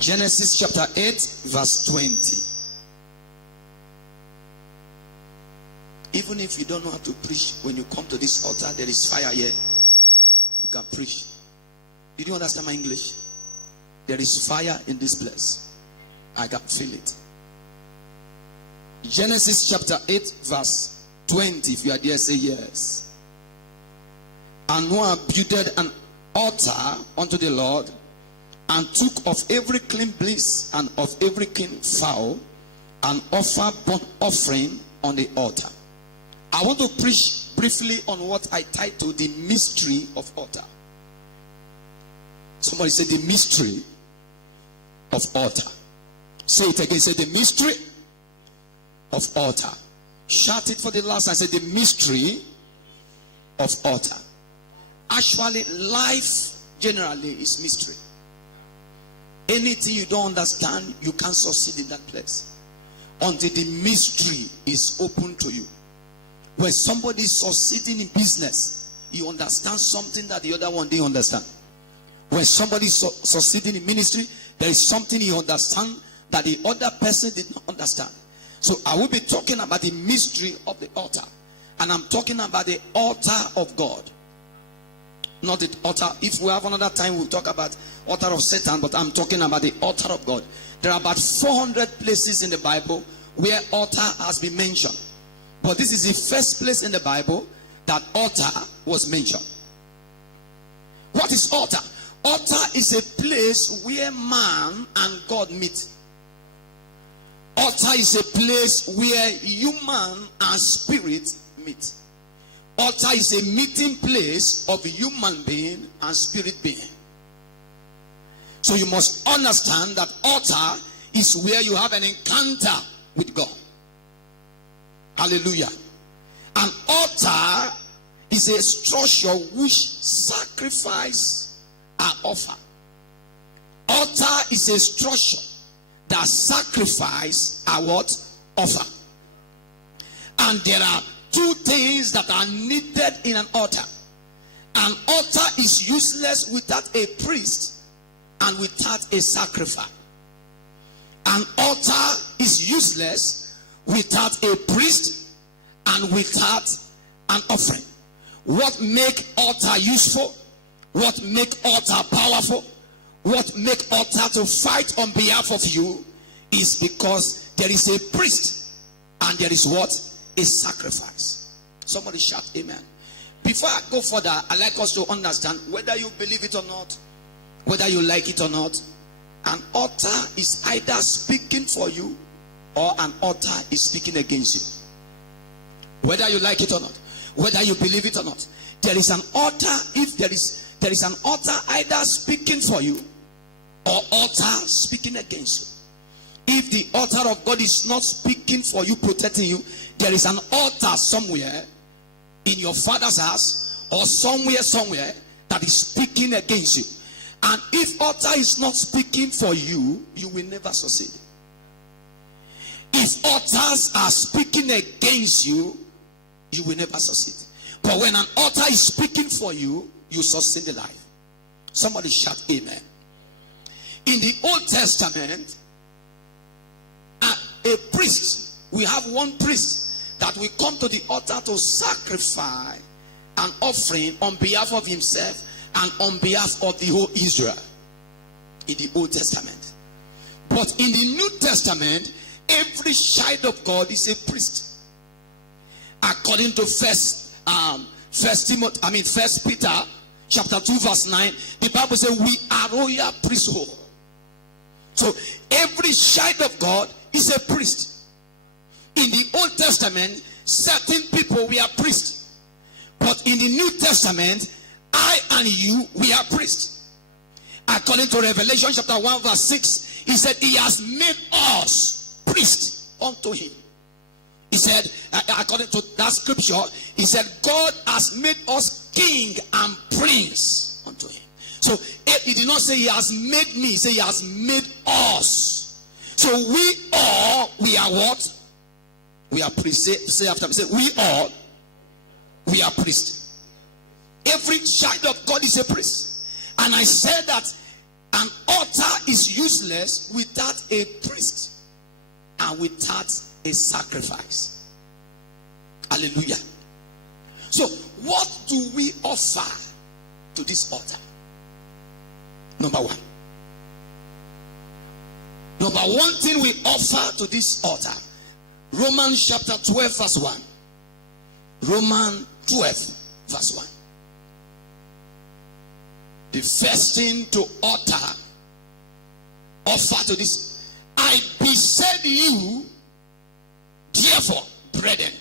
Genesis chapter 8 verse 20. Even if you don't know how to preach, when you come to this altar, there is fire here. You can preach. Did you understand my English? There is fire in this place. I can feel it. Genesis chapter 8 verse 20. If you are there, say yes. And Noah builded an altar unto the Lord, and took of every clean beast and of every clean fowl, and offered burnt offering on the altar. I want to preach briefly on what I titled the mystery of altar. Somebody say the mystery of altar. Say it again. Say the mystery of altar. Shout it for the last time. Say the mystery of altar. Actually, life generally is mystery. Anything you don't understand, you can't succeed in that place until the mystery is open to you. When somebody is succeeding in business, you understand something that the other one didn't understand. When somebody is succeeding in ministry, there is something you understand that the other person did not understand. So I will be talking about the mystery of the altar. And I'm talking about the altar of God. Not the altar. If we have another time, we'll talk about altar of Satan. But I'm talking about the altar of God. There are about 400 places in the Bible where altar has been mentioned. But this is the first place in the Bible that altar was mentioned. What is altar? Altar is a place where man and God meet. Altar is a place where human and spirit meet. Altar is a meeting place of human being and spirit being. So you must understand that altar is where you have an encounter with God. Hallelujah. An altar is a structure which sacrifice are offered. Altar is a structure that sacrifice are what? Offer. And there are two things that are needed in an altar. An altar is useless without a priest and without a sacrifice. An altar is useless without a priest and without an offering. What make altar useful? What make altar powerful? What make altar to fight on behalf of you is because there is a priest and there is what? A sacrifice. Somebody shout amen. Before I go further, I like us to understand whether you believe it or not, whether you like it or not, an altar is either speaking for you or an altar is speaking against you. Whether you like it or not, whether you believe it or not, there is an altar. If there is an altar either speaking for you or altar speaking against you. If the altar of God is not speaking for you, protecting you, there is an altar somewhere in your father's house or somewhere that is speaking against you. And if altar is not speaking for you, you will never succeed. If altars are speaking against you, you will never succeed. But when an altar is speaking for you, you succeed in life. Somebody shout amen. In the Old Testament, a priest, we have one priest that will come to the altar to sacrifice an offering on behalf of himself and on behalf of the whole Israel in the Old Testament. But in the New Testament, every child of God is a priest. According to First Peter chapter 2 verse 9, the Bible says we are royal priesthood. So every child of God is a priest. In the Old Testament, certain people were priests. But in the New Testament, I and you, we are priests. According to Revelation chapter 1 verse 6, he said he has made us priests unto him. He said, according to that scripture, he said, God has made us king and prince unto him. So he did not say he has made me, he said he has made us. So we are what? We are priests. Say after me, say we are priests. Every child of God is a priest. And I said that An altar is useless without a priest and without a sacrifice. Hallelujah. So, what do we offer to this altar? Number one. Number one thing we offer to this altar. Romans chapter 12 verse 1. Romans 12 verse 1. The first thing to offer to this. I beseech you, therefore, brethren,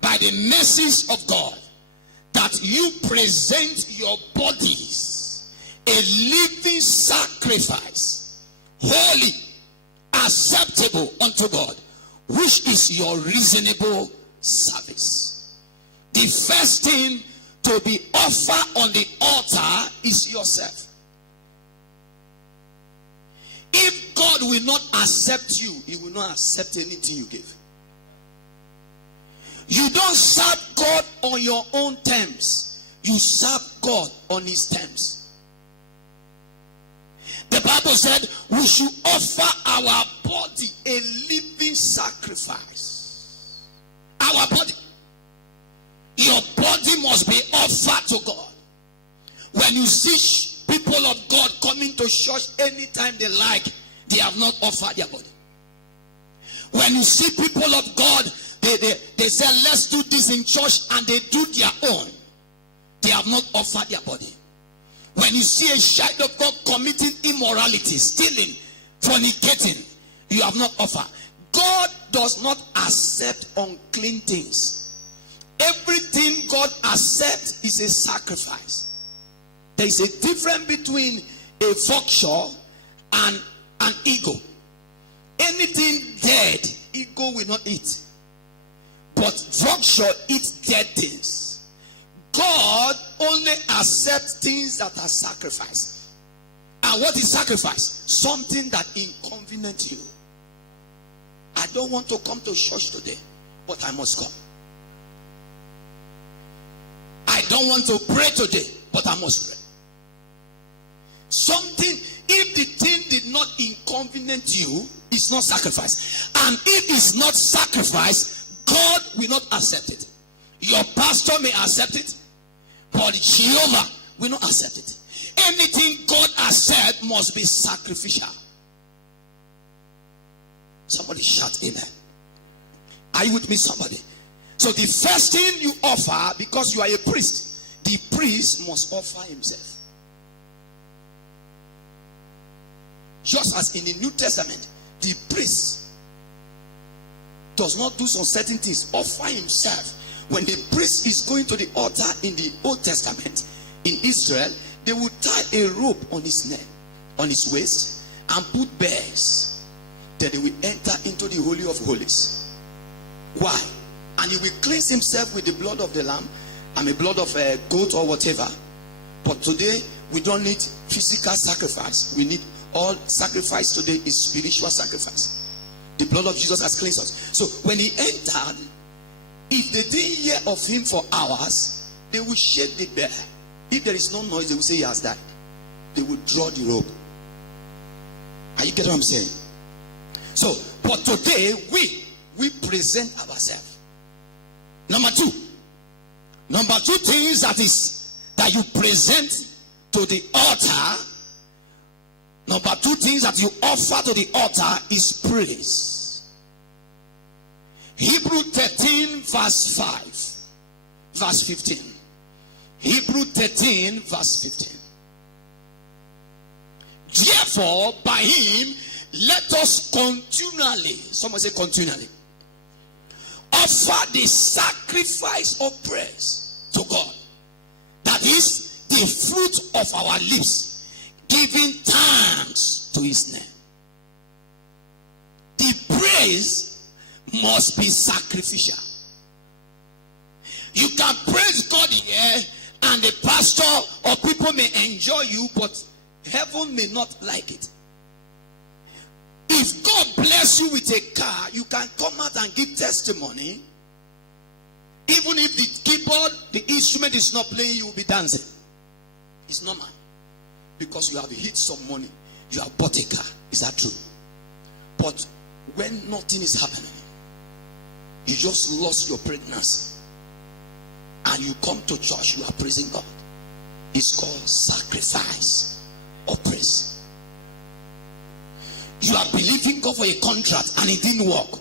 by the mercies of God, that you present your bodies a living sacrifice, holy, acceptable unto God, which is your reasonable service. The first thing to be offered on the altar is yourself. If God will not accept you, he will not accept anything you give. You don't serve God on your own terms. You serve God on his terms. The Bible said we should offer our body a living sacrifice. Our body. Your body must be offered to God. When you see people of God coming to church anytime they like, they have not offered their body. When you see people of God, they say, let's do this in church, and they do their own. They have not offered their body. When you see a child of God committing immorality, stealing, fornicating, you have not offered. God does not accept unclean things. Everything God accepts is a sacrifice. There is a difference between a vulture and an eagle. Anything dead, eagle will not eat. But vulture eats dead things. God only accepts things that are sacrificed. And what is sacrifice? Something that inconvenience you. I don't want to come to church today, but I must come. I don't want to pray today, but I must pray. Something, if the thing did not inconvenience you, it's not sacrifice. And if it's not sacrifice, God will not accept it. Your pastor may accept it, but Jehovah will not accept it. Anything God accepts must be sacrificial. Somebody shout amen. Are you with me, somebody? So the first thing you offer, because you are a priest, the priest must offer himself. Just as in the New Testament, the priest does not do some certain things, offer himself. When the priest is going to the altar in the Old Testament, in Israel, they would tie a rope on his neck, on his waist, and put bears. Then they will enter into the Holy of Holies. Why? And he will cleanse himself with the blood of the lamb and the blood of a goat or whatever. But today, we don't need physical sacrifice. We need all sacrifice today is spiritual sacrifice. The blood of Jesus has cleansed us. So when he entered, if they didn't hear of him for hours, they will shake the bear. If there is no noise, they will say he has died. They will draw the rope. Are you getting what I'm saying? So, but today we present ourselves. Number two things that you present to the altar. Number two things that you offer to the altar is praise. Hebrew 13 verse 5, verse 15. Hebrew 13 verse 15. Therefore, by him, let us continually, someone say continually, offer the sacrifice of praise to God. That is the fruit of our lips, giving thanks to his name. The praise must be sacrificial. You can praise God here, and the pastor or people may enjoy you, but heaven may not like it. If God bless you with a car, you can come out and give testimony. Even if the keyboard, the instrument is not playing, you will be dancing. It's normal. Because you have hit some money. you have bought a car. Is that true? But when nothing is happening, you just lost your pregnancy, and you come to church, you are praising God. It's called sacrifice of praise. You are believing God for a contract and it didn't work,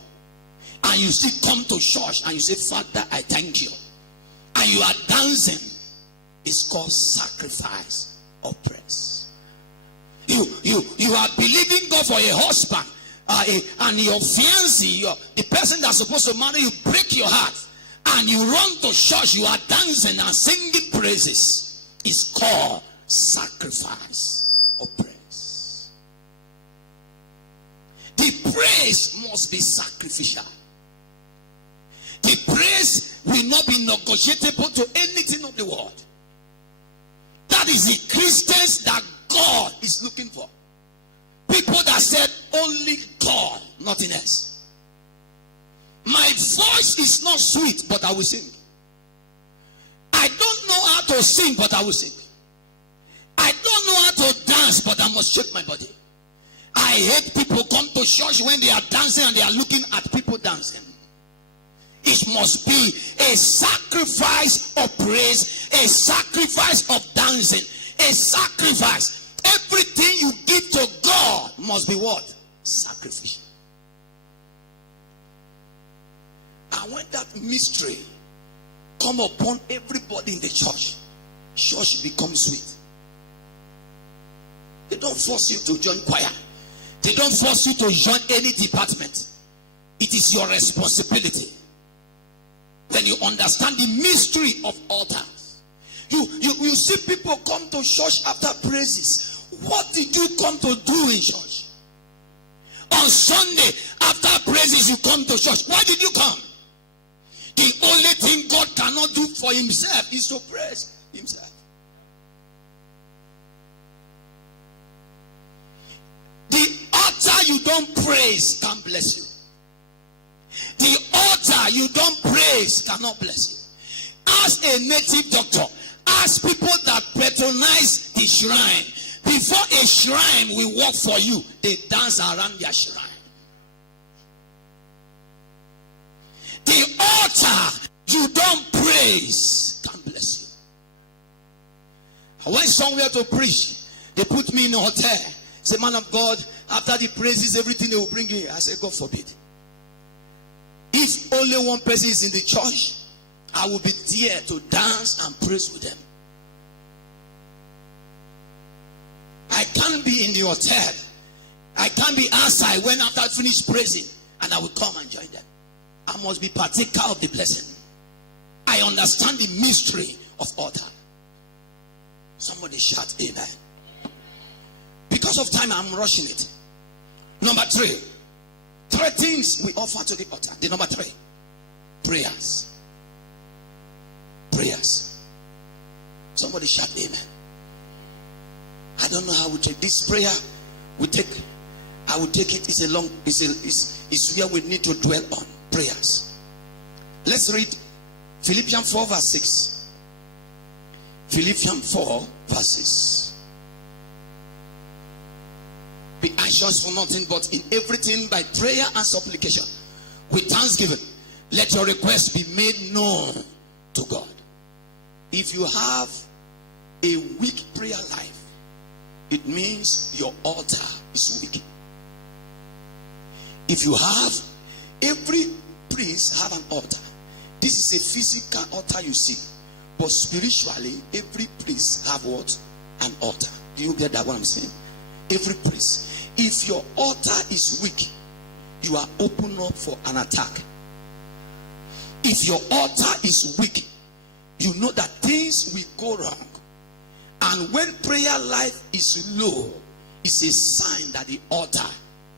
and you still come to church and you say, Father, I thank you, and you are dancing. It's called sacrifice of praise. You are believing God for a husband, and your fiancé, the person that's supposed to marry you, break your heart, and you run to church, you are dancing and singing praises. It's called sacrifice of praise. The praise must be sacrificial. The praise will not be negotiable to anything of the world. That is the Christians that God is looking for. People that said only God, nothing else. My voice is not sweet, but I will sing. I don't know how to sing, but I will sing. I don't know how to dance, but I must shake my body. I hate people come to church when they are dancing and they are looking at people dancing. It must be a sacrifice of praise, a sacrifice of dancing, a sacrifice. Everything you give to God must be what? Sacrificial. And when that mystery come upon everybody in the church, church becomes sweet. They don't force you to join choir. They don't force you to join any department. It is your responsibility. When you understand the mystery of altars, you see people come to church after praises. What did you come to do in church? On Sunday, after praises, you come to church. Why did you come? The only thing God cannot do for himself is to praise himself. The altar you don't praise can't bless you. The altar you don't praise cannot bless you. As a native doctor, as people that patronize the shrine, before a shrine will work for you, they dance around their shrine. The altar you don't praise can't bless you. I went somewhere to preach. They put me in a hotel. Say, man of God, after the praises, everything they will bring you. I said, God forbid. If only one person is in the church, I will be there to dance and praise with them. I can't be in the hotel. I can't be outside when after I finish praising and I will come and join them. I must be partaker of the blessing. I understand the mystery of altar. Somebody shout amen. Because of time, I'm rushing it. Number 3. 3 things we offer to the altar. The number 3. Prayers. Prayers. Somebody shout amen. I don't know how we take this prayer. I will take it. It's where we need to dwell on. Prayers. Let's read Philippians 4 verse 6. Philippians 4 verse 6. Be anxious for nothing, but in everything by prayer and supplication with thanksgiving let your requests be made known to God. If you have a weak prayer life, it means your altar is weak. If you have, every priest have an altar. This is a physical altar you see, but spiritually every priest have what? An altar. Do you get that what I'm saying? Every priest. If your altar is weak, you are open up for an attack. If your altar is weak, you know that things will go wrong. And when prayer life is low, it's a sign that the altar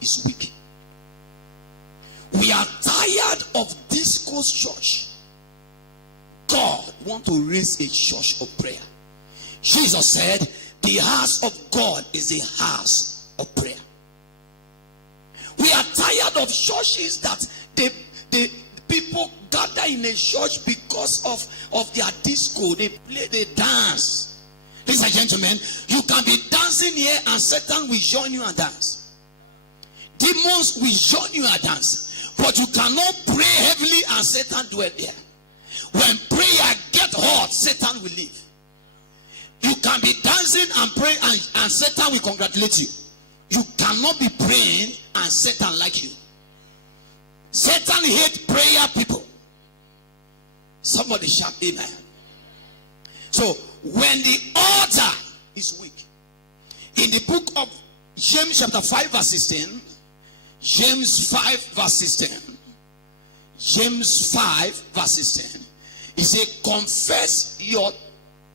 is weak. We are tired of disco church. God wants to raise a church of prayer. Jesus said, the house of God is a house of prayer. We are tired of churches that the people gather in a church because of their disco. They play, they dance. Ladies and gentlemen, you can be dancing here and Satan will join you and dance. Demons will join you and dance. But you cannot pray heavily and Satan dwell there. When prayer get hot, Satan will leave. You can be dancing and praying and Satan will congratulate you. You cannot be praying and Satan like you. Satan hates prayer people. Somebody shout amen. So when the altar is weak, in the book of James chapter 5 verse 16, James 5 verse 16, James 5 verse 16, he said, confess your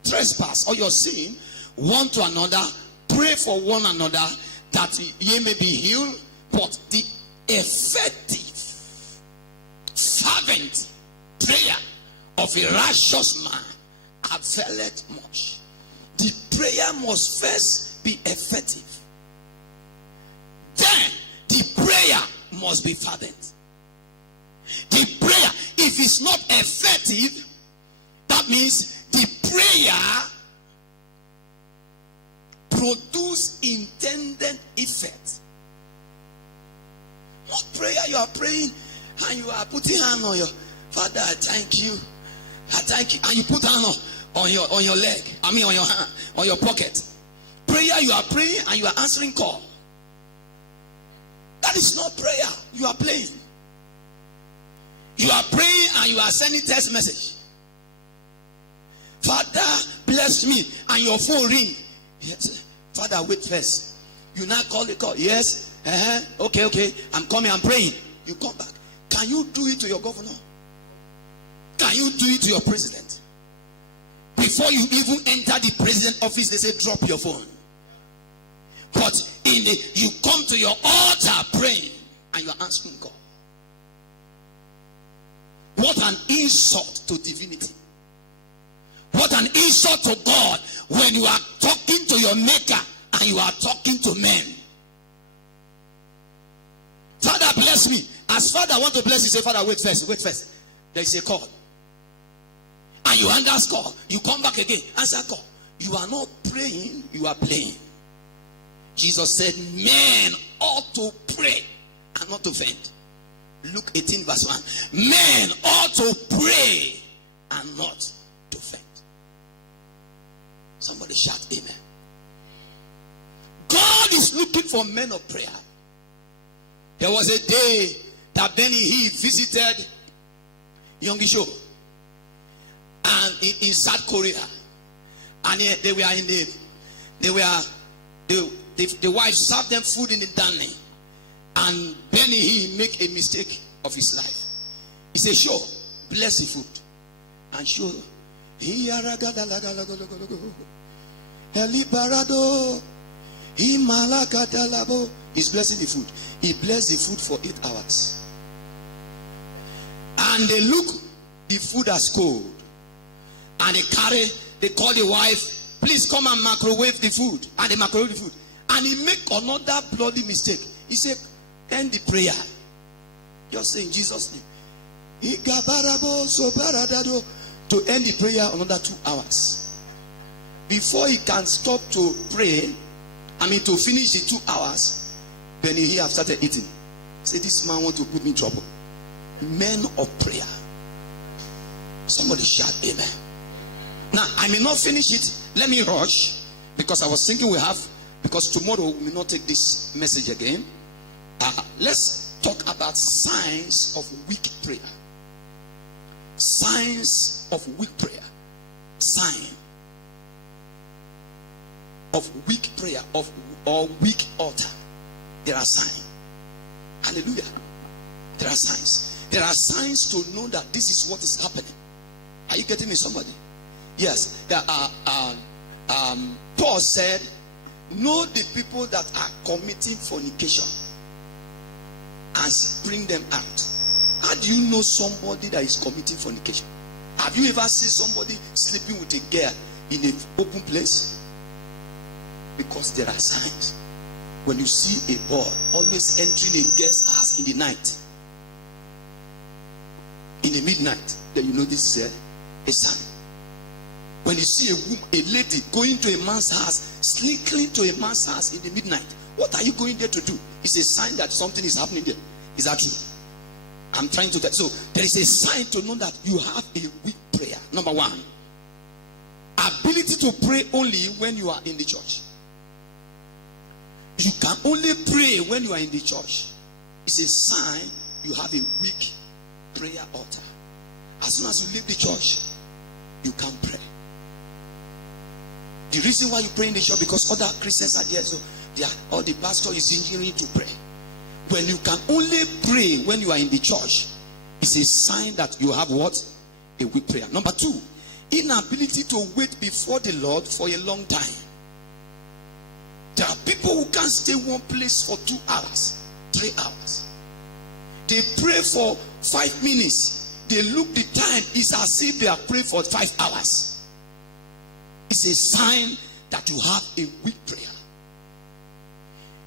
trespass or your sin one to another, pray for one another that ye may be healed. But the effective, fervent prayer of a righteous man availeth much. The prayer must first be effective. Then the prayer must be fervent. The prayer, if it's not effective, that means the prayer produce intended effect. What prayer you are praying and you are putting hand on your Father, I thank you. I thank you. And you put hand on your leg. On your hand, on your pocket. Prayer you are praying and you are answering call. That is not prayer. You are playing. You are praying and you are sending text message. Father, bless me, and your phone ring. Yes. Father, wait first. You now call the call. Yes. Okay. I'm coming. I'm praying. You come back. Can you do it to your governor? Can you do it to your president? Before you even enter the president office, they say drop your phone. But you come to your altar praying and you are answering God. What an insult to divinity. What an insult to God when you are talking to your maker and you are talking to men. Father, bless me. As Father want to bless you, say, Father, wait first. There is a call. And you answer call. You come back again, answer call. You are not praying, you are playing. Jesus said, men ought to pray and not to faint. Luke 18 verse 1. Men ought to pray and not to faint. Somebody shout amen. God is looking for men of prayer. There was a day that Benny Hinn visited Yonggi Cho and in South Korea, and they were the wife served them food in the dining, and Benny Hinn make a mistake of his life. He said, "Sure, bless the food," and sure, he's blessing the food. He blessed the food for 8 hours. And they look the food as cold. And they call the wife, please come and microwave the food. And they microwave the food. And he make another bloody mistake. He said, end the prayer. Just say in Jesus' name. To end the prayer another 2 hours. Before he can stop to pray, to finish the 2 hours, Benny Hinn have started eating. Say, this man want to put me in trouble. Men of prayer. Somebody shout amen. Now, I may not finish it. Let me rush. Because I was thinking because tomorrow we may not take this message again. Let's talk about signs of weak prayer. Signs of weak prayer. Sign of weak prayer or weak altar. There are signs. Hallelujah. There are signs. There are signs to know that this is what is happening. Are you getting me, somebody? Yes. There are. Paul said, know the people that are committing fornication and bring them out. How do you know somebody that is committing fornication? Have you ever seen somebody sleeping with a girl in an open place? Because there are signs. When you see a boy always entering a guest house in the night, in the midnight, then you know this is a sign. When you see a lady going to a man's house, sneaking to a man's house in the midnight, what are you going there to do? It's a sign that something is happening there. Is that true? I'm trying to tell. So there is a sign to know that you have a weak prayer. Number one, ability to pray only when you are in the church. You can only pray when you are in the church. It's a sign you have a weak prayer altar. As soon as you leave the church, you can't pray. The reason why you pray in the church because other Christians are there, so all the pastor is engineering to pray. When you can only pray when you are in the church, it's a sign that you have what? A weak prayer. Number two, inability to wait before the Lord for a long time. There are people who can't stay one place for 2 hours, 3 hours. They pray for 5 minutes. They look the time, it's as if they are praying for 5 hours. It's a sign that you have a weak prayer.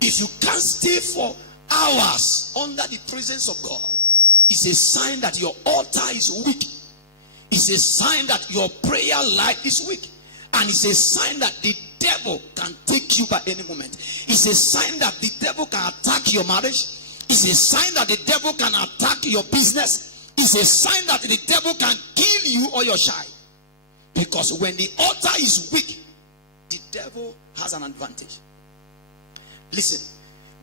If you can't stay for hours under the presence of God, it's a sign that your altar is weak. It's a sign that your prayer life is weak. And it's a sign that the devil can take you by any moment. It's a sign that the devil can attack your marriage. It's a sign that the devil can attack your business. It's a sign that the devil can kill you or your child. Because when the altar is weak, the devil has an advantage. Listen,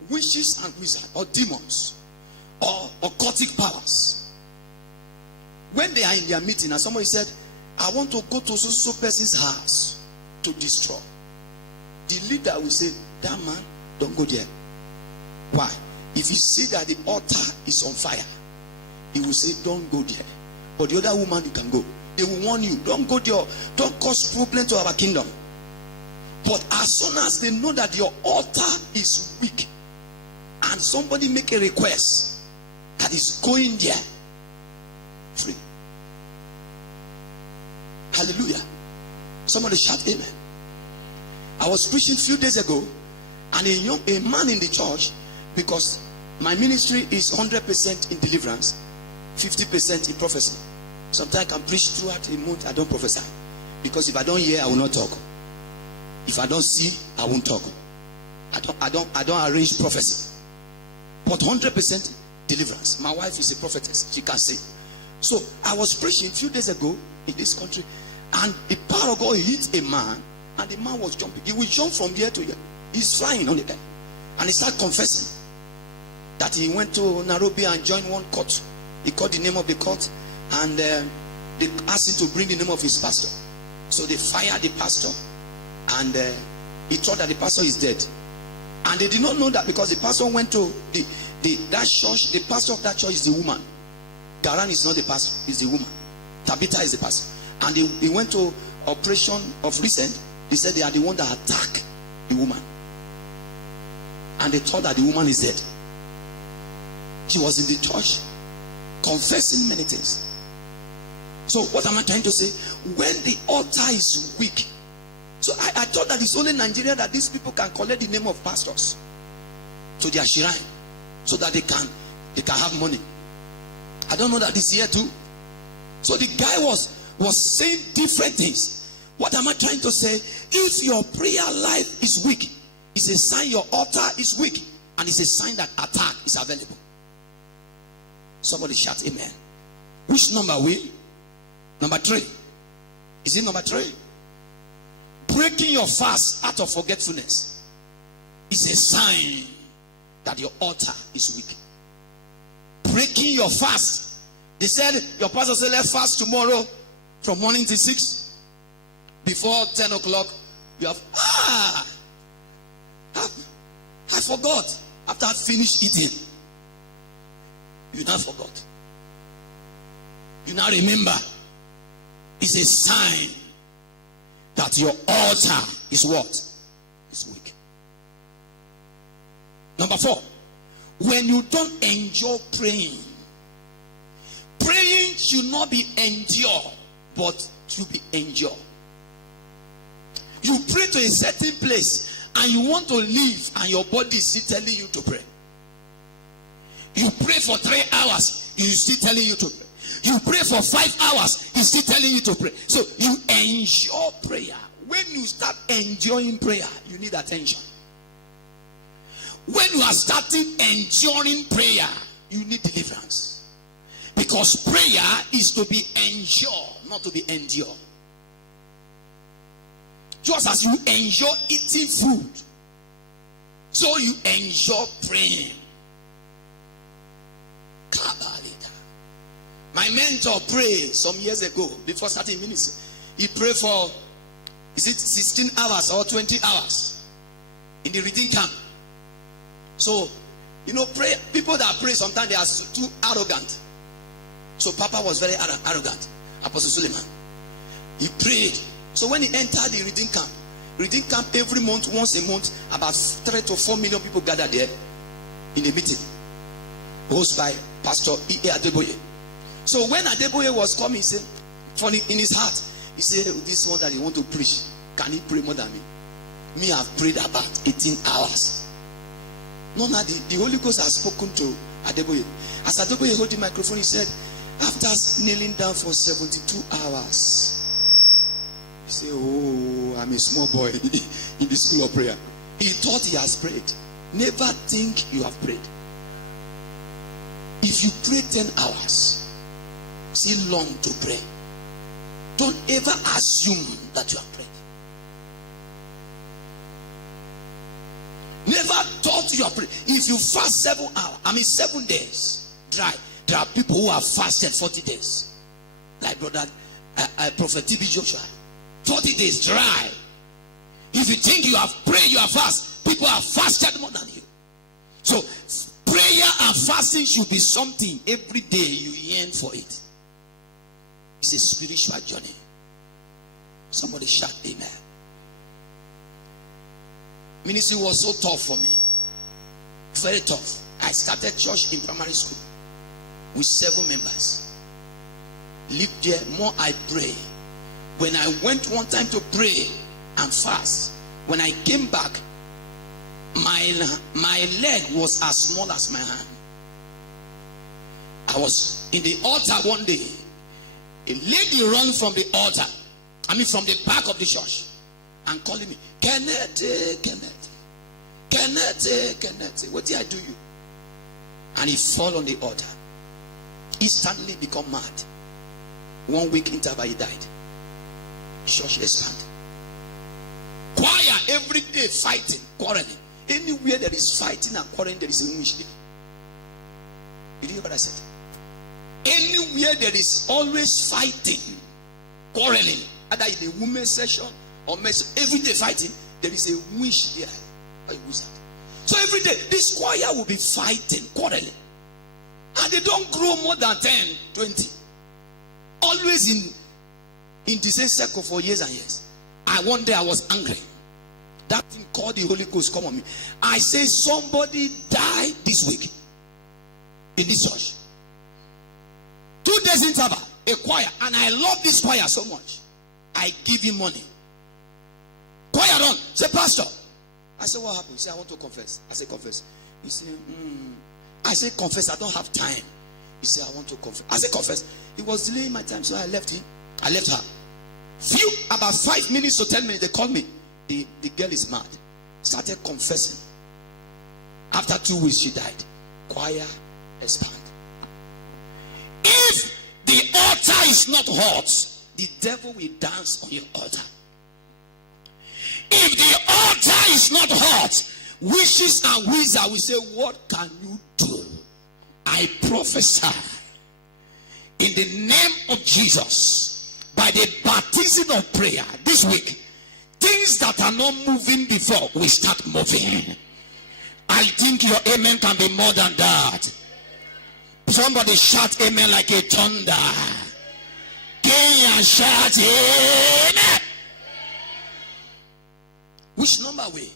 witches and wizards or demons or occultic powers, when they are in their meeting and somebody said, I want to go to so person's house to destroy, the leader will say, that man, don't go there. Why? If you see that the altar is on fire, he will say, don't go there. But the other woman, you can go. They will warn you, don't go there, don't cause problem to our kingdom. But as soon as they know that your altar is weak and somebody make a request that is going there, free. Hallelujah. Somebody shout amen. I was preaching a few days ago, and a man in the church, because my ministry is 100% in deliverance, 50% in prophecy. Sometimes I can preach throughout a month, I don't prophesy. Because if I don't hear, I will not talk. If I don't see, I won't talk. I don't arrange prophecy. But 100% deliverance. My wife is a prophetess. She can say. So I was preaching a few days ago in this country, and the power of God hit a man, and the man was jumping. He will jump from here to here. He's flying on the air. And he started confessing that he went to Nairobi and joined one court. He called the name of the court, and they asked him to bring the name of his pastor. So they fired the pastor, and he thought that the pastor is dead. And they did not know that, because the pastor went to that church. The pastor of that church is the woman. Garan is not the pastor, it's the woman. Tabitha is the pastor. And they went to operation of recent. They said they are the one that attacked the woman. And they thought that the woman is dead. She was in the church confessing many things. So what am I trying to say? When the altar is weak. So I thought that it's only Nigeria that these people can collect the name of pastors to their shrine, so that they can have money. I don't know that this year too. So the guy was saying different things. What am I trying to say? If your prayer life is weak, it's a sign your altar is weak, and it's a sign that attack is available. Somebody shout amen. Which number are we? Number 3. Is it number 3? Breaking your fast out of forgetfulness is a sign that your altar is weak. Breaking your fast. They said, your pastor said, let's fast tomorrow from morning to 6. Before 10 o'clock, you have, I forgot. After I finished eating, you now forgot. You now remember. It's a sign that your altar is what? Is weak. Number 4, when you don't enjoy praying. Praying should not be endure, but to be enjoy. You pray to a certain place and you want to leave, and your body is still telling you to pray. You pray for 3 hours, you still telling you to pray. You pray for 5 hours, he's still telling you to pray. So you enjoy prayer. When you start enjoying prayer, you need attention. When you are starting enduring prayer, you need deliverance. Because prayer is to be endured, not to be endured. Just as you enjoy eating food, so you enjoy praying. My mentor prayed some years ago before starting ministry. He prayed for, is it 16 hours or 20 hours in the reading camp? So, pray, people that pray sometimes they are too arrogant. So Papa was very arrogant. Apostle Suleiman. He prayed. So when he entered the reading camp every month, once a month, about 3 to 4 million people gather there in a meeting hosted by Pastor E.A. Adeboye. So when Adeboye was coming, he said, in his heart, he said, this one that he want to preach, can he pray more than me? Me, I've prayed about 18 hours. No, now the Holy Ghost has spoken to Adeboye. As Adeboye held the microphone, he said, after kneeling down for 72 hours, he said, oh, I'm a small boy in the school of prayer. He thought he has prayed. Never think you have prayed. If you pray 10 hours, still long to pray. Don't ever assume that you have prayed. Never thought you have prayed. If you fast 7 hours, 7 days dry. There are people who have fasted 40 days. Like brother Prophet T.B. Joshua. 40 days dry. If you think you have prayed, you have fasted, people have fasted more than you. So prayer and fasting should be something every day you yearn for it. It's a spiritual journey. Somebody shout amen. Ministry was so tough for me. Very tough. I started church in primary school with 7 members. Lived there, more I pray. When I went one time to pray and fast, when I came back, my leg was as small as my hand. I was in the altar one day. A lady ran from the altar, from the back of the church, and calling me, Kenneth, what did I do you? And he fell on the altar. Instantly become mad. 1 week interval, he died. Church expanded. Choir every day fighting, quarreling. Anywhere there is fighting and quarreling, there is a witch there. You hear what I said? Anywhere there is always fighting, quarreling, either in a women's session or men's, every day fighting, there is a witch there, a wizard. So every day this choir will be fighting, quarreling, and they don't grow more than 10, 20. Always in the same circle for years and years. One day I was angry. That thing called the Holy Ghost come on me. I say somebody died this week in this church. 2 days interval, a choir, and I love this choir so much. I give him money. Choir done. Say, Pastor. I said, what happened? He said, I want to confess. I said, confess. He said, I said, confess. I don't have time. He said, I want to confess. I said, confess. He was delaying my time, so I left him. I left her. About 5 minutes to 10 minutes, they called me. The girl is mad. Started confessing. After 2 weeks, she died. Choir expand. If the altar is not hot, the devil will dance on your altar. If the altar is not hot, witches and wizards will say, what can you do? I prophesy in the name of Jesus, by the baptism of prayer this week, things that are not moving before will start moving. I think your amen can be more than that. Somebody shout amen like a thunder. Can you shout amen? Which number way?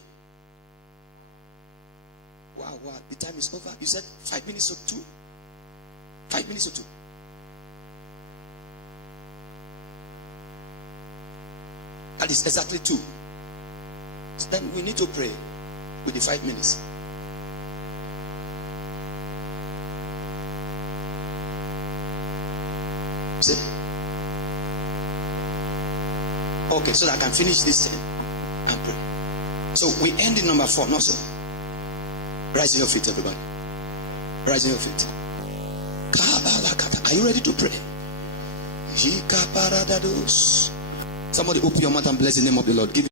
Wow, the time is over. You said 5 minutes or 2. 5 minutes or 2. That is exactly 2. So then we need to pray with the 5 minutes. See? Okay, so that I can finish this thing and pray. So we end in number 4, not so. Rise in your feet, everybody. Rise in your feet. Are you ready to pray? Somebody open your mouth and bless the name of the Lord. Give